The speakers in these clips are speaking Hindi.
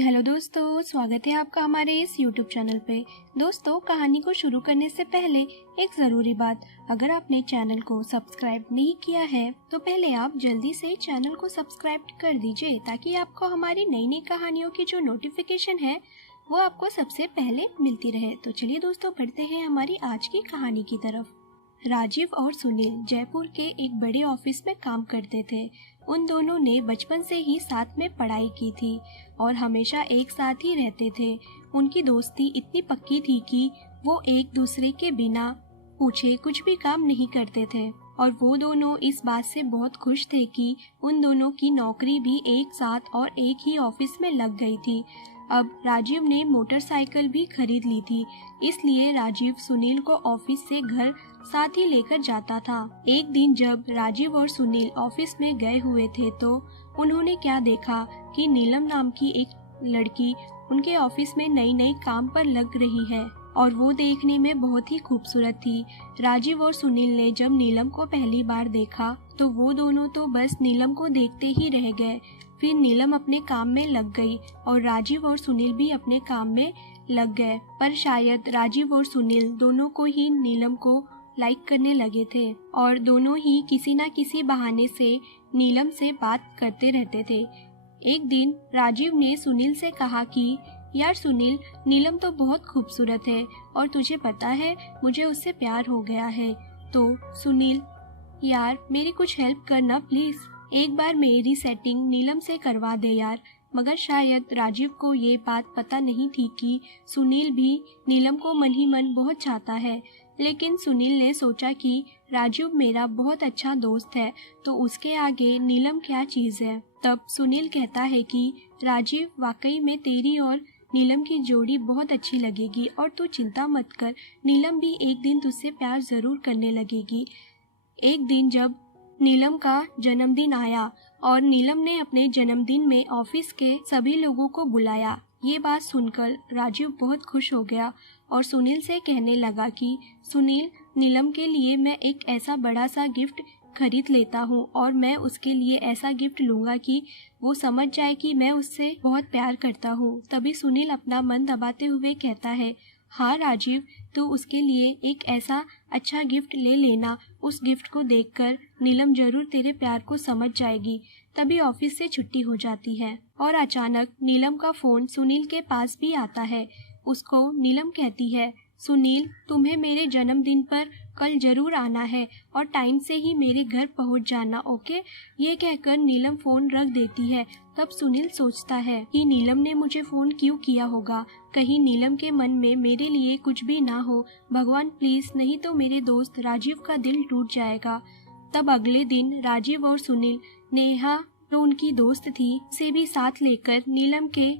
हेलो दोस्तों, स्वागत है आपका हमारे इस YouTube चैनल पे। दोस्तों, कहानी को शुरू करने से पहले एक ज़रूरी बात, अगर आपने चैनल को सब्सक्राइब नहीं किया है तो पहले आप जल्दी से चैनल को सब्सक्राइब कर दीजिए ताकि आपको हमारी नई नई कहानियों की जो नोटिफिकेशन है वो आपको सबसे पहले मिलती रहे। तो चलिए दोस्तों, बढ़ते हैं हमारी आज की कहानी की तरफ। राजीव और सुनील जयपुर के एक बड़े ऑफिस में काम करते थे। उन दोनों ने बचपन से ही साथ में पढ़ाई की थी और हमेशा एक साथ ही रहते थे। उनकी दोस्ती इतनी पक्की थी कि वो एक दूसरे के बिना पूछे कुछ भी काम नहीं करते थे और वो दोनों इस बात से बहुत खुश थे कि उन दोनों की नौकरी भी एक साथ और एक ही ऑफिस में लग गई थी। अब राजीव ने मोटरसाइकिल भी खरीद ली थी, इसलिए राजीव सुनील को ऑफिस से घर साथ ही लेकर जाता था। एक दिन जब राजीव और सुनील ऑफिस में गए हुए थे तो उन्होंने क्या देखा कि नीलम नाम की एक लड़की उनके ऑफिस में नई नई काम पर लग रही है और वो देखने में बहुत ही खूबसूरत थी। राजीव और सुनील ने जब नीलम को पहली बार देखा तो वो दोनों तो बस नीलम को देखते ही रह गए। फिर नीलम अपने काम में लग गई और राजीव और सुनील भी अपने काम में लग गए, पर शायद राजीव और सुनील दोनों को ही नीलम को लाइक करने लगे थे और दोनों ही किसी न किसी बहाने से नीलम से बात करते रहते थे। एक दिन राजीव ने सुनील से कहा कि यार सुनील, नीलम तो बहुत खूबसूरत है और तुझे पता है मुझे उससे प्यार हो गया है। तो सुनील, यार मेरी कुछ हेल्प करना प्लीज, एक बार मेरी सेटिंग नीलम से करवा दे यार। मगर शायद राजीव को ये बात पता नहीं थी कि सुनील भी नीलम को मन ही मन बहुत चाहता है, लेकिन सुनील ने सोचा कि राजीव मेरा बहुत अच्छा दोस्त है तो उसके आगे नीलम क्या चीज़ है। तब सुनील कहता है कि राजीव, वाकई में तेरी और नीलम की जोड़ी बहुत अच्छी लगेगी और तू चिंता मत कर, नीलम भी एक दिन तुझसे प्यार जरूर करने लगेगी। एक दिन जब नीलम का जन्मदिन आया और नीलम ने अपने जन्मदिन में ऑफिस के सभी लोगों को बुलाया। ये बात सुनकर राजीव बहुत खुश हो गया और सुनील से कहने लगा कि सुनील, नीलम के लिए मैं एक ऐसा बड़ा सा गिफ्ट खरीद लेता हूँ और मैं उसके लिए ऐसा गिफ्ट लूंगा कि वो समझ जाए कि मैं उससे बहुत प्यार करता हूँ। तभी सुनील अपना मन दबाते हुए कहता है, हाँ राजीव, तू उसके लिए एक ऐसा अच्छा गिफ्ट ले लेना। उस गिफ्ट को देखकर नीलम जरूर तेरे प्यार को समझ जाएगी। तभी ऑफिस से छुट्टी हो जाती है और अचानक नीलम का फोन सुनील के पास भी आता है। उसको नीलम कहती है, सुनील, तुम्हें मेरे जन्मदिन पर कल जरूर आना है और टाइम से ही मेरे घर पहुंच जाना, ओके। ये कहकर नीलम फोन रख देती है। तब सुनील सोचता है कि नीलम ने मुझे फोन क्यों किया होगा, कहीं नीलम के मन में मेरे लिए कुछ भी ना हो। भगवान प्लीज, नहीं तो मेरे दोस्त राजीव का दिल टूट जाएगा। तब अगले दिन राजीव और सुनील नेहा, जो उनकी दोस्त थी, से भी साथ लेकर नीलम के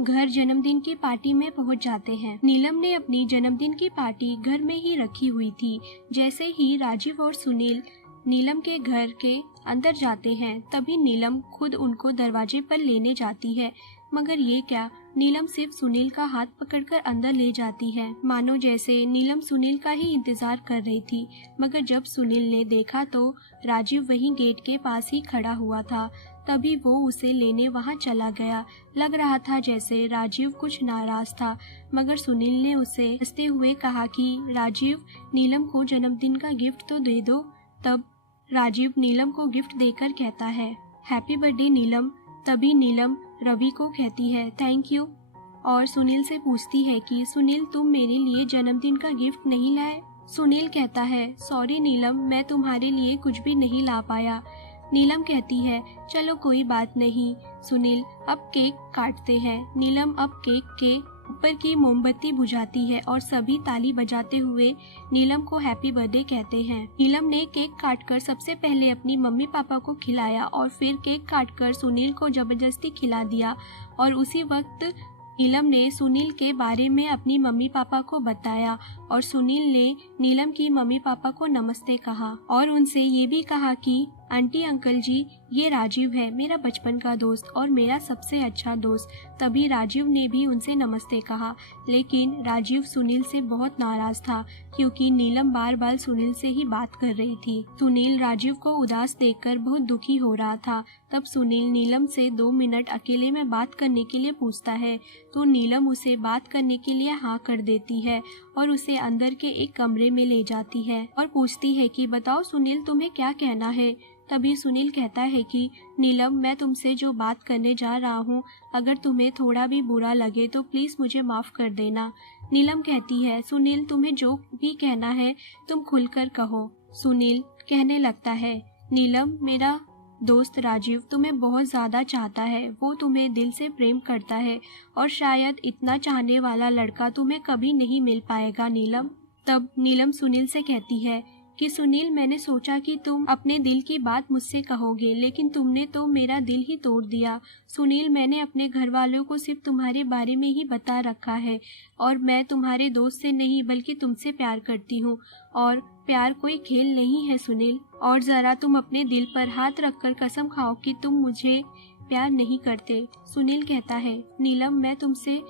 घर जन्मदिन की पार्टी में पहुंच जाते हैं। नीलम ने अपनी जन्मदिन की पार्टी घर में ही रखी हुई थी। जैसे ही राजीव और सुनील नीलम के घर के अंदर जाते हैं तभी नीलम खुद उनको दरवाजे पर लेने जाती है। मगर ये क्या, नीलम सिर्फ सुनील का हाथ पकड़कर अंदर ले जाती है, मानो जैसे नीलम सुनील का ही इंतजार कर रही थी। मगर जब सुनील ने देखा तो राजीव वहीं गेट के पास ही खड़ा हुआ था। तभी वो उसे लेने वहां चला गया। लग रहा था जैसे राजीव कुछ नाराज था, मगर सुनील ने उसे हंसते हुए कहा कि राजीव, नीलम को जन्मदिन का गिफ्ट तो दे दो। तब राजीव नीलम को गिफ्ट देकर कहता है, हैप्पी बर्थडे नीलम। तभी नीलम रवि को कहती है, थैंक यू, और सुनील से पूछती है कि सुनील, तुम मेरे लिए जन्मदिन का गिफ्ट नहीं लाए। सुनील कहता है, सॉरी नीलम, मैं तुम्हारे लिए कुछ भी नहीं ला पाया। नीलम कहती है, चलो कोई बात नहीं सुनील, अब केक काटते हैं। नीलम अब केक के ऊपर की मोमबत्ती बुझाती है और सभी ताली बजाते हुए नीलम को हैप्पी बर्थडे कहते हैं। नीलम ने केक काटकर सबसे पहले अपनी मम्मी पापा को खिलाया और फिर केक काटकर सुनील को जबरदस्ती खिला दिया और उसी वक्त नीलम ने सुनील के बारे में अपनी मम्मी पापा को बताया और सुनील ने नीलम की मम्मी पापा को नमस्ते कहा और उनसे ये भी कहा कि आंटी अंकल जी, ये राजीव है, मेरा बचपन का दोस्त और मेरा सबसे अच्छा दोस्त। तभी राजीव ने भी उनसे नमस्ते कहा, लेकिन राजीव सुनील से बहुत नाराज था क्योंकि नीलम बार बार सुनील से ही बात कर रही थी। सुनील राजीव को उदास देखकर बहुत दुखी हो रहा था। तब सुनील नीलम से 2 मिनट अकेले में बात करने के लिए पूछता है तो नीलम उसे बात करने के लिए हाँ कर देती है और उसे अंदर के एक कमरे में ले जाती है और पूछती है कि बताओ सुनील, तुम्हें क्या कहना है। तभी सुनील कहता है कि नीलम, मैं तुमसे जो बात करने जा रहा हूँ, अगर तुम्हें थोड़ा भी बुरा लगे तो प्लीज़ मुझे माफ़ कर देना। नीलम कहती है, सुनील, तुम्हें जो भी कहना है तुम खुलकर कहो। सुनील कहने लगता है, नीलम, मेरा दोस्त राजीव तुम्हें बहुत ज़्यादा चाहता है, वो तुम्हें दिल से प्रेम करता है और शायद इतना चाहने वाला लड़का तुम्हें कभी नहीं मिल पाएगा नीलम। तब नीलम सुनील से कहती है कि सुनील, मैंने सोचा कि तुम अपने दिल की बात मुझसे कहोगे, लेकिन तुमने तो मेरा दिल ही तोड़ दिया। सुनील, मैंने अपने घर वालों को सिर्फ तुम्हारे बारे में ही बता रखा है और मैं तुम्हारे दोस्त से नहीं बल्कि तुमसे प्यार करती हूँ और प्यार कोई खेल नहीं है सुनील। और ज़रा तुम अपने दिल पर हाथ रखकर कसम खाओ कि तुम मुझे प्यार नहीं करते। सुनील कहता है, नीलम, मैं तुमसे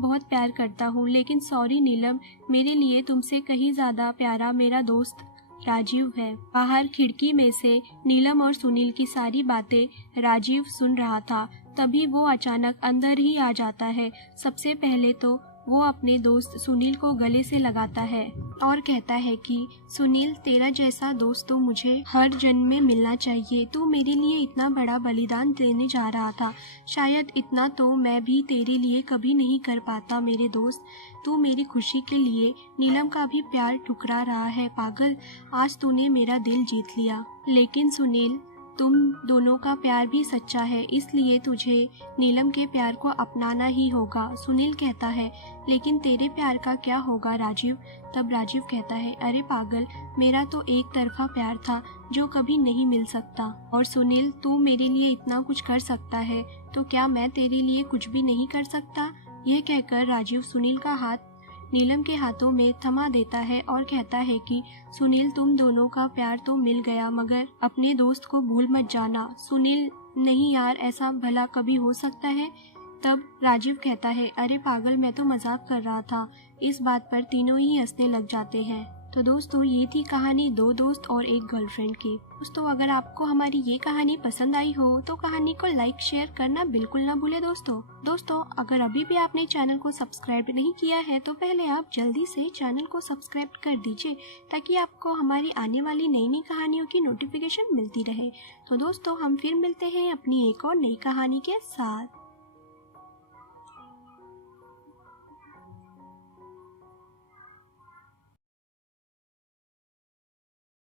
बहुत प्यार करता हूँ, लेकिन सॉरी नीलम, मेरे लिए तुमसे कहीं ज़्यादा प्यारा मेरा दोस्त राजीव है। बाहर खिड़की में से नीलम और सुनील की सारी बातें राजीव सुन रहा था। तभी वो अचानक अंदर ही आ जाता है। सबसे पहले तो वो अपने दोस्त सुनील को गले से लगाता है और कहता है कि सुनील, तेरा जैसा दोस्त तो मुझे हर जन्म में मिलना चाहिए। तू मेरे लिए इतना बड़ा बलिदान देने जा रहा था, शायद इतना तो मैं भी तेरे लिए कभी नहीं कर पाता मेरे दोस्त। तू मेरी खुशी के लिए नीलम का भी प्यार ठुकरा रहा है पागल। आज तूने मेरा दिल जीत लिया, लेकिन सुनील, तुम दोनों का प्यार भी सच्चा है, इसलिए तुझे नीलम के प्यार को अपनाना ही होगा। सुनील कहता है, लेकिन तेरे प्यार का क्या होगा राजीव। तब राजीव कहता है, अरे पागल, मेरा तो एक तरफा प्यार था जो कभी नहीं मिल सकता। और सुनील, तू मेरे लिए इतना कुछ कर सकता है तो क्या मैं तेरे लिए कुछ भी नहीं कर सकता। यह कहकर राजीव सुनील का हाथ नीलम के हाथों में थमा देता है और कहता है कि सुनील, तुम दोनों का प्यार तो मिल गया, मगर अपने दोस्त को भूल मत जाना। सुनील, नहीं यार, ऐसा भला कभी हो सकता है। तब राजीव कहता है, अरे पागल, मैं तो मजाक कर रहा था। इस बात पर तीनों ही हंसने लग जाते हैं। तो दोस्तों, ये थी कहानी 2 दोस्त और एक गर्लफ्रेंड की। दोस्तों, अगर आपको हमारी ये कहानी पसंद आई हो तो कहानी को लाइक शेयर करना बिल्कुल ना भूले दोस्तों, अगर अभी भी आपने चैनल को सब्सक्राइब नहीं किया है तो पहले आप जल्दी से चैनल को सब्सक्राइब कर दीजिए ताकि आपको हमारी आने वाली नई नई कहानियों की नोटिफिकेशन मिलती रहे। तो दोस्तों, हम फिर मिलते हैं अपनी एक और नई कहानी के साथ।